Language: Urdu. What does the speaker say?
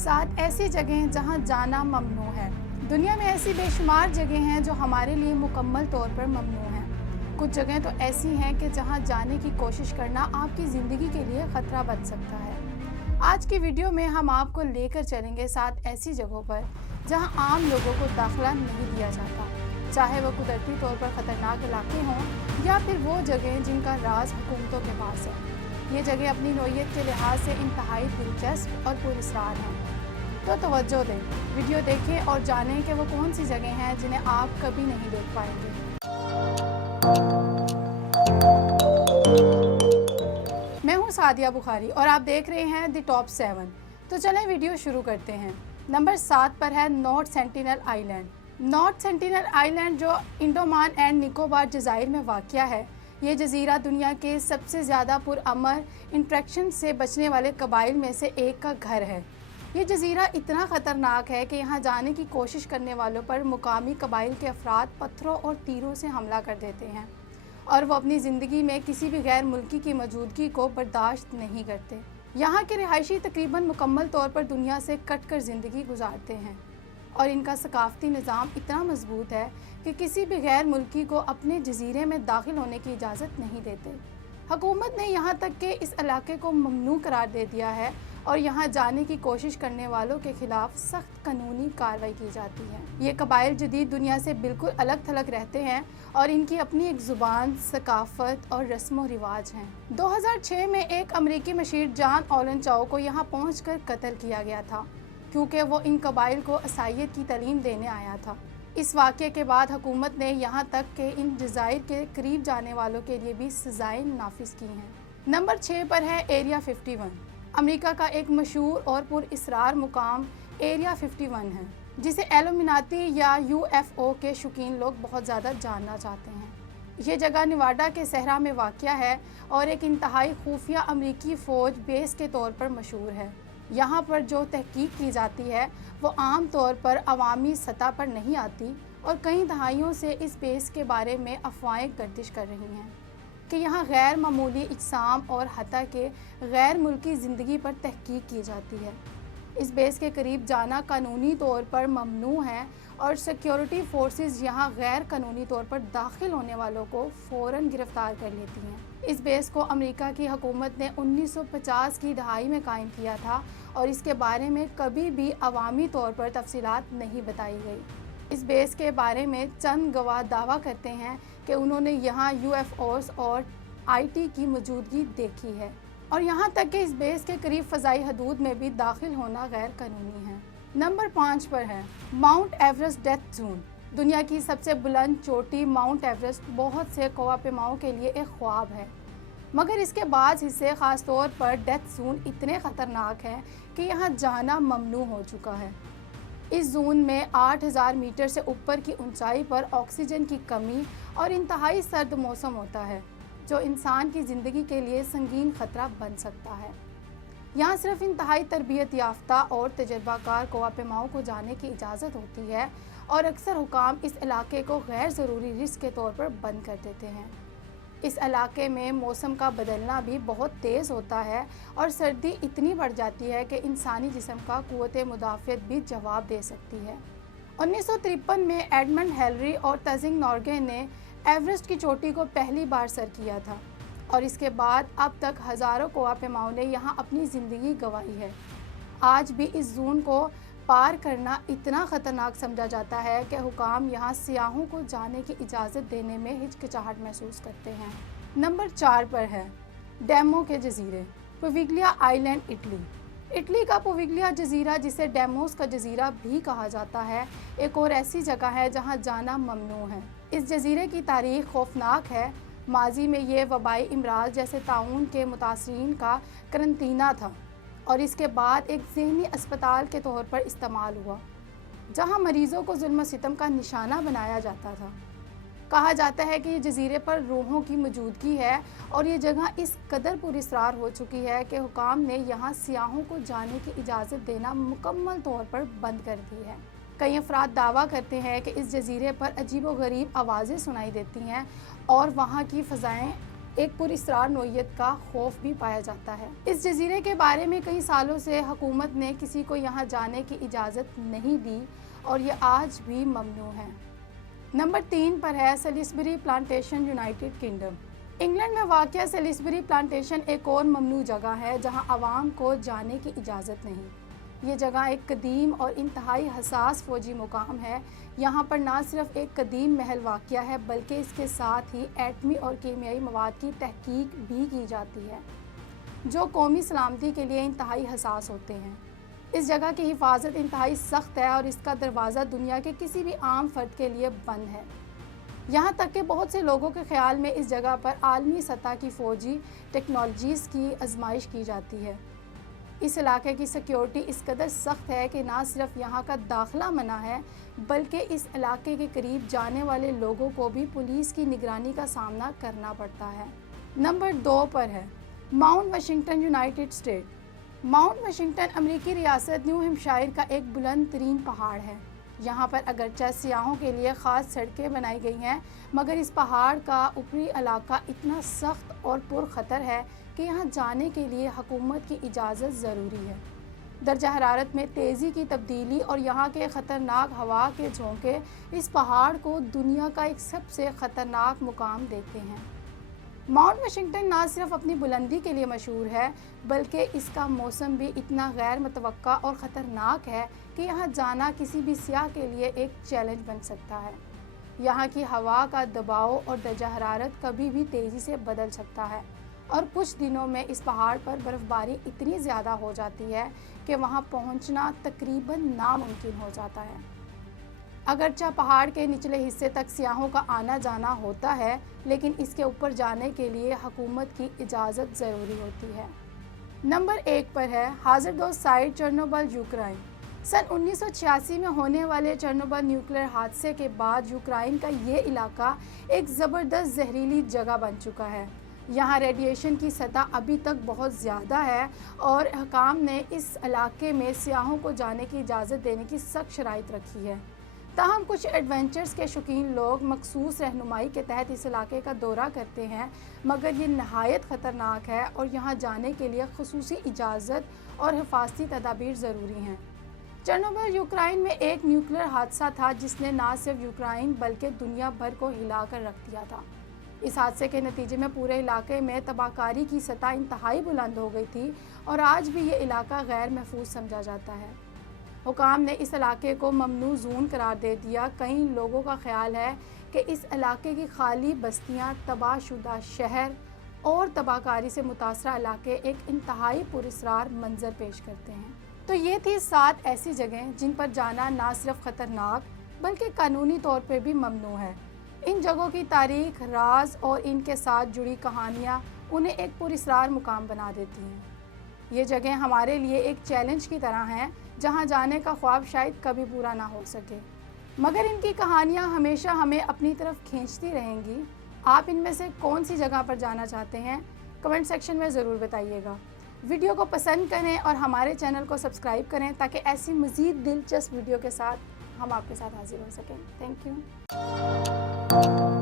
7 ایسی جگہیں جہاں جانا ممنوع ہے۔ دنیا میں ایسی بے شمار جگہیں ہیں جو ہمارے لیے مکمل طور پر ممنوع ہیں۔ کچھ جگہیں تو ایسی ہیں کہ جہاں جانے کی کوشش کرنا آپ کی زندگی کے لیے خطرہ بن سکتا ہے۔ آج کی ویڈیو میں ہم آپ کو لے کر چلیں گے 7 ایسی جگہوں پر جہاں عام لوگوں کو داخلہ نہیں دیا جاتا، چاہے وہ قدرتی طور پر خطرناک علاقے ہوں یا پھر وہ جگہیں جن کا راز حکومتوں کے پاس ہے۔ یہ جگہ اپنی نوعیت کے لحاظ سے انتہائی دلچسپ اور پراسرار ہیں، تو توجہ دیں، ویڈیو دیکھیں اور جانیں کہ وہ کون سی جگہیں ہیں جنہیں آپ کبھی نہیں دیکھ پائیں گے۔ میں ہوں سعدیہ بخاری اور آپ دیکھ رہے ہیں دی ٹاپ 7۔ تو چلیں ویڈیو شروع کرتے ہیں۔ نمبر 7 پر ہے نارتھ سینٹینل آئی لینڈ۔ نارتھ سینٹینل آئی لینڈ جو انڈومان اینڈ نکوبار جزائر میں واقع ہے، یہ جزیرہ دنیا کے سب سے زیادہ پرامن انٹریکشن سے بچنے والے قبائل میں سے ایک کا گھر ہے۔ یہ جزیرہ اتنا خطرناک ہے کہ یہاں جانے کی کوشش کرنے والوں پر مقامی قبائل کے افراد پتھروں اور تیروں سے حملہ کر دیتے ہیں، اور وہ اپنی زندگی میں کسی بھی غیر ملکی کی موجودگی کو برداشت نہیں کرتے۔ یہاں کے رہائشی تقریباً مکمل طور پر دنیا سے کٹ کر زندگی گزارتے ہیں، اور ان کا ثقافتی نظام اتنا مضبوط ہے کہ کسی بھی غیر ملکی کو اپنے جزیرے میں داخل ہونے کی اجازت نہیں دیتے۔ حکومت نے یہاں تک کہ اس علاقے کو ممنوع قرار دے دیا ہے، اور یہاں جانے کی کوشش کرنے والوں کے خلاف سخت قانونی کارروائی کی جاتی ہے۔ یہ قبائل جدید دنیا سے بالکل الگ تھلگ رہتے ہیں، اور ان کی اپنی ایک زبان، ثقافت اور رسم و رواج ہیں۔ 2006 میں ایک امریکی مشیر جان آلن چاؤ کو یہاں پہنچ کر قتل کیا گیا تھا، کیونکہ وہ ان قبائل کو عیسائیت کی تعلیم دینے آیا تھا۔ اس واقعے کے بعد حکومت نے یہاں تک کہ ان جزائر کے قریب جانے والوں کے لیے بھی سزائیں نافذ کی ہیں۔ نمبر 6 پر ہے ایریا 51۔ امریکہ کا ایک مشہور اور پراسرار مقام ایریا 51 ہے، جسے ایلومیناتی یا UFO کے شوقین لوگ بہت زیادہ جاننا چاہتے ہیں۔ یہ جگہ نیواڈا کے صحرا میں واقع ہے اور ایک انتہائی خفیہ امریکی فوج بیس کے طور پر مشہور ہے۔ یہاں پر جو تحقیق کی جاتی ہے وہ عام طور پر عوامی سطح پر نہیں آتی، اور کئی دہائیوں سے اس بیس کے بارے میں افواہیں گردش کر رہی ہیں کہ یہاں غیر معمولی اجسام اور حتیٰ کہ غیر ملکی زندگی پر تحقیق کی جاتی ہے۔ اس بیس کے قریب جانا قانونی طور پر ممنوع ہے، اور سیکیورٹی فورسز یہاں غیر قانونی طور پر داخل ہونے والوں کو فوراً گرفتار کر لیتی ہیں۔ اس بیس کو امریکہ کی حکومت نے 1950 کی دہائی میں قائم کیا تھا، اور اس کے بارے میں کبھی بھی عوامی طور پر تفصیلات نہیں بتائی گئی۔ اس بیس کے بارے میں چند گواہ دعویٰ کرتے ہیں کہ انہوں نے یہاں UFOs اور IT کی موجودگی دیکھی ہے، اور یہاں تک کہ اس بیس کے قریب فضائی حدود میں بھی داخل ہونا غیر قانونی ہے۔ نمبر 5 پر ہے ماؤنٹ ایورسٹ ڈیتھ زون۔ دنیا کی سب سے بلند چوٹی ماؤنٹ ایورسٹ بہت سے کوہ کے لیے ایک خواب ہے، مگر اس کے بعض حصے، خاص طور پر ڈیتھ زون، اتنے خطرناک ہیں کہ یہاں جانا ممنوع ہو چکا ہے۔ اس زون میں 8000 میٹر سے اوپر کی اونچائی پر آکسیجن کی کمی اور انتہائی سرد موسم ہوتا ہے، جو انسان کی زندگی کے لیے سنگین خطرہ بن سکتا ہے۔ یہاں صرف انتہائی تربیت یافتہ اور تجربہ کار کوہ کو جانے کی اجازت ہوتی ہے، اور اکثر حکام اس علاقے کو غیر ضروری رسک کے طور پر بند کر دیتے ہیں۔ اس علاقے میں موسم کا بدلنا بھی بہت تیز ہوتا ہے، اور سردی اتنی بڑھ جاتی ہے کہ انسانی جسم کا قوت مدافعت بھی جواب دے سکتی ہے۔ 1953 میں ایڈمنڈ ہلیری اور تزنگ نورگے نے ایورسٹ کی چوٹی کو پہلی بار سر کیا تھا، اور اس کے بعد اب تک ہزاروں کوہ پیماؤں نے یہاں اپنی زندگی گنوائی ہے۔ آج بھی اس زون کو پار کرنا اتنا خطرناک سمجھا جاتا ہے کہ حکام یہاں سیاحوں کو جانے کی اجازت دینے میں ہچکچاہٹ محسوس کرتے ہیں۔ نمبر 4 پر ہے ڈیمو کے جزیرے، پویگلیا آئی لینڈ، اٹلی۔ اٹلی کا پویگلیا جزیرہ، جسے ڈیموس کا جزیرہ بھی کہا جاتا ہے، ایک اور ایسی جگہ ہے جہاں جانا ممنوع ہے۔ اس جزیرے کی تاریخ خوفناک ہے۔ ماضی میں یہ وبائی امراض جیسے طاعون کے متاثرین کا قرنطینہ تھا، اور اس کے بعد ایک ذہنی اسپتال کے طور پر استعمال ہوا، جہاں مریضوں کو ظلم و ستم کا نشانہ بنایا جاتا تھا۔ کہا جاتا ہے کہ یہ جزیرے پر روحوں کی موجودگی ہے، اور یہ جگہ اس قدر پراسرار ہو چکی ہے کہ حکام نے یہاں سیاحوں کو جانے کی اجازت دینا مکمل طور پر بند کر دی ہے۔ کئی افراد دعویٰ کرتے ہیں کہ اس جزیرے پر عجیب و غریب آوازیں سنائی دیتی ہیں، اور وہاں کی فضائیں ایک پراسرار نوعیت کا خوف بھی پایا جاتا ہے۔ اس جزیرے کے بارے میں کئی سالوں سے حکومت نے کسی کو یہاں جانے کی اجازت نہیں دی اور یہ آج بھی ممنوع ہے۔ نمبر 3 پر ہے Salisbury plantation, United kingdom. England میں واقع سیلسبری پلانٹیشن ایک اور ممنوع جگہ ہے جہاں عوام کو جانے کی اجازت نہیں۔ یہ جگہ ایک قدیم اور انتہائی حساس فوجی مقام ہے۔ یہاں پر نہ صرف ایک قدیم محل واقع ہے بلکہ اس کے ساتھ ہی ایٹمی اور کیمیائی مواد کی تحقیق بھی کی جاتی ہے جو قومی سلامتی کے لیے انتہائی حساس ہوتے ہیں۔ اس جگہ کی حفاظت انتہائی سخت ہے اور اس کا دروازہ دنیا کے کسی بھی عام فرد کے لیے بند ہے، یہاں تک کہ بہت سے لوگوں کے خیال میں اس جگہ پر عالمی سطح کی فوجی ٹیکنالوجیز کی آزمائش کی جاتی ہے۔ اس علاقے کی سیکیورٹی اس قدر سخت ہے کہ نہ صرف یہاں کا داخلہ منع ہے بلکہ اس علاقے کے قریب جانے والے لوگوں کو بھی پولیس کی نگرانی کا سامنا کرنا پڑتا ہے۔ نمبر 2 پر ہے Mount Washington, United state. Mount Washington امریکی ریاست نیو ہیمپشائر کا ایک بلند ترین پہاڑ ہے۔ یہاں پر اگرچہ سیاحوں کے لیے خاص سڑکیں بنائی گئی ہیں مگر اس پہاڑ کا اوپری علاقہ اتنا سخت اور پر خطر ہے کہ یہاں جانے کے لیے حکومت کی اجازت ضروری ہے۔ درجہ حرارت میں تیزی کی تبدیلی اور یہاں کے خطرناک ہوا کے جھونکے اس پہاڑ کو دنیا کا ایک سب سے خطرناک مقام دیتے ہیں۔ ماؤنٹ واشنگٹن نہ صرف اپنی بلندی کے لیے مشہور ہے بلکہ اس کا موسم بھی اتنا غیر متوقع اور خطرناک ہے کہ یہاں جانا کسی بھی سیاح کے لیے ایک چیلنج بن سکتا ہے۔ یہاں کی ہوا کا دباؤ اور درجہ حرارت کبھی بھی تیزی سے بدل سکتا ہے اور کچھ دنوں میں اس پہاڑ پر برف باری اتنی زیادہ ہو جاتی ہے کہ وہاں پہنچنا تقریباً ناممکن ہو جاتا ہے۔ اگرچہ پہاڑ کے نچلے حصے تک سیاحوں کا آنا جانا ہوتا ہے لیکن اس کے اوپر جانے کے لیے حکومت کی اجازت ضروری ہوتی ہے۔ نمبر 1 پر ہے ہازارڈوس سائٹ، چرنوبل، یوکرائن۔ سن 1986 میں ہونے والے چرنوبل نیوکلیئر حادثے کے بعد یوکرائن کا یہ علاقہ ایک زبردست زہریلی جگہ بن چکا ہے۔ یہاں ریڈیشن کی سطح ابھی تک بہت زیادہ ہے اور حکام نے اس علاقے میں سیاحوں کو جانے کی اجازت دینے کی سخت شرائط رکھی ہے۔ تاہم کچھ ایڈونچرز کے شوقین لوگ مخصوص رہنمائی کے تحت اس علاقے کا دورہ کرتے ہیں مگر یہ نہایت خطرناک ہے اور یہاں جانے کے لیے خصوصی اجازت اور حفاظتی تدابیر ضروری ہیں۔ چرنوبل یوکرائن میں ایک نیوکلیئر حادثہ تھا جس نے نہ صرف یوکرائن بلکہ دنیا بھر کو ہلا کر رکھ دیا تھا۔ اس حادثے کے نتیجے میں پورے علاقے میں تباہ کاری کی سطح انتہائی بلند ہو گئی تھی اور آج بھی یہ علاقہ غیر محفوظ سمجھا جاتا ہے۔ حکام نے اس علاقے کو ممنوع زون قرار دے دیا۔ کئی لوگوں کا خیال ہے کہ اس علاقے کی خالی بستیاں، تباہ شدہ شہر اور تباہ کاری سے متاثرہ علاقے ایک انتہائی پراسرار منظر پیش کرتے ہیں۔ تو یہ تھی 7 ایسی جگہیں جن پر جانا نہ صرف خطرناک بلکہ قانونی طور پر بھی ممنوع ہے۔ ان جگہوں کی تاریخ، راز اور ان کے ساتھ جڑی کہانیاں انہیں ایک پراسرار مقام بنا دیتی ہیں۔ یہ جگہیں ہمارے لیے ایک چیلنج کی طرح ہیں جہاں جانے کا خواب شاید کبھی پورا نہ ہو سکے مگر ان کی کہانیاں ہمیشہ ہمیں اپنی طرف کھینچتی رہیں گی۔ آپ ان میں سے کون سی جگہ پر جانا چاہتے ہیں کمنٹ سیکشن میں ضرور بتائیے گا۔ ویڈیو کو پسند کریں اور ہمارے چینل کو سبسکرائب کریں تاکہ ایسی مزید دلچسپ ویڈیو کے ساتھ ہم آپ کے ساتھ حاضر ہو سکیں۔ Thank you.